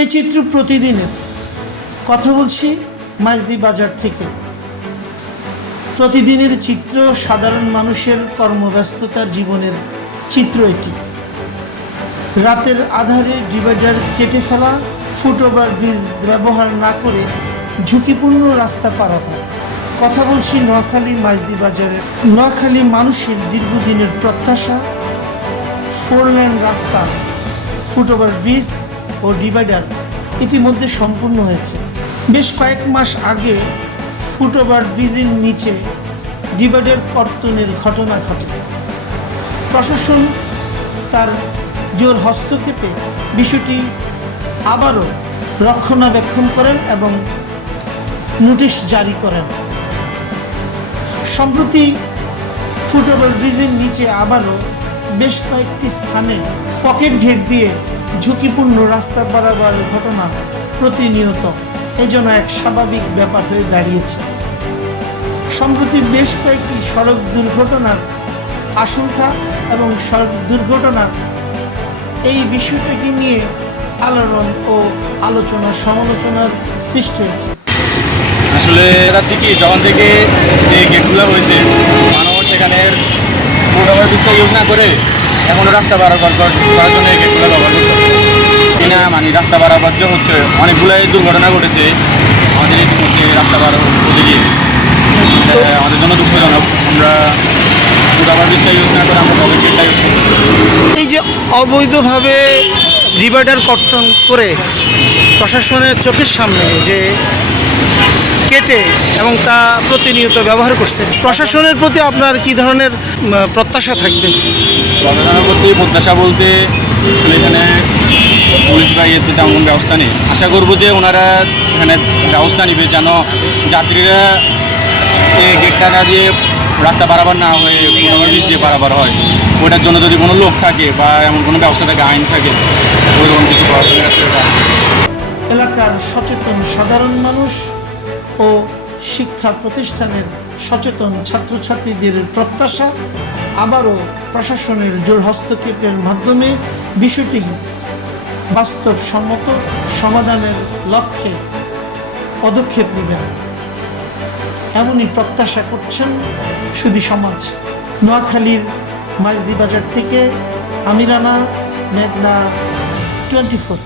এই চিত্র প্রতিদিনের কথা বলছি মাইজদি বাজার থেকে। প্রতিদিনের চিত্র, সাধারণ মানুষের কর্মব্যস্ততার জীবনের চিত্র এটি। রাতের আধারে ডিভাইডার কেটে ফেলা, ফুটওভার ব্রিজ ব্যবহার না করে ঝুঁকিপূর্ণ রাস্তা পারাপার। কথা বলছি নোয়াখালী মাইজদি বাজারের। নোয়াখালী মানুষের দীর্ঘদিনের প্রত্যাশা, 4 লেন রাস্তা, ফুটওভার ব্রিজ ও ডিভাইডার ইতিমধ্যে সম্পূর্ণ হয়েছে। বেশ কয়েক মাস আগে ফুটওভার ব্রিজের নিচে ডিভাইডার কর্তনের ঘটনা ঘটে। প্রশাসন তার জোর হস্তক্ষেপে বিষয়টি আবারও রক্ষণাবেক্ষণ করেন এবং নোটিশ জারি করেন। সম্প্রতি ফুটওভার ব্রিজের নিচে আবারও বেশ কয়েকটি স্থানে পকেট গেট দিয়ে ঝুঁকিপূর্ণ রাস্তা পারাবার ঘটনা প্রতিনিয়ত এজন্য এক স্বাভাবিক ব্যাপার হয়ে দাঁড়িয়েছে। সম্প্রতি বেশ কয়েকটি সড়ক দুর্ঘটনার আশঙ্কা এবং সড়ক দুর্ঘটনার এই বিষয়টাকে নিয়ে আলোড়ন ও আলোচনা সমালোচনার সৃষ্টি হয়েছে। আসলে ঠিকই যখন থেকে এই গেটগুলো হয়েছে, মানুষ সেখানের ফুটওভার ব্রিজটা ইউজ না করে এখনও রাস্তা পারাপার করার জন্য এই গেটগুলো ব্যবহার করতেছে কিনা, মানে রাস্তা পারাপার যে হচ্ছে অনেকগুলাই দুর্ঘটনা ঘটেছে আমাদের ইতিমধ্যে রাস্তা পারাপার করতে গিয়ে। আমাদের জন্য দুঃখজনক, আমরা ফুটওভার ব্রিজটা ইউজ না করে আমরা পকেট গেটটা ইউজ করতেছি। এই যে অবৈধভাবে ডিভাইডার কর্তন করে প্রশাসনের চোখের সামনে যে কেটে এবং তা প্রতিনিয়ত ব্যবহার করছেন, প্রশাসনের প্রতি আপনার কি ধরনের প্রত্যাশা থাকবে? প্রশাসনের প্রতি প্রত্যাশা বলতে এখানে পুলিশ বা ইয়েতে তেমন ব্যবস্থা নেই। আশা করবো যে ওনারা এখানে ব্যবস্থা নেবে যেন যাত্রীরা এই গেটটা না দিয়ে রাস্তা পারাবার না হয়ে ফুটওভার ব্রিজ দিয়ে পারাবার হয়। ওটার জন্য যদি কোনো লোক থাকে বা এমন কোনো ব্যবস্থা থাকে, আইন থাকে, ওইরকম কিছু এলাকার সচেতন সাধারণ মানুষ ও শিক্ষা প্রতিষ্ঠানের সচেতন ছাত্রছাত্রীদের প্রত্যাশা আবারও প্রশাসনের জোর হস্তক্ষেপের মাধ্যমে বিষয়টি বাস্তবসম্মত সমাধানের লক্ষ্যে পদক্ষেপ নেবেন, এমনই প্রত্যাশা করছেন সুধী সমাজ। নোয়াখালীর মাইজদি বাজার থেকে আমি রানা, মেঘনা 24।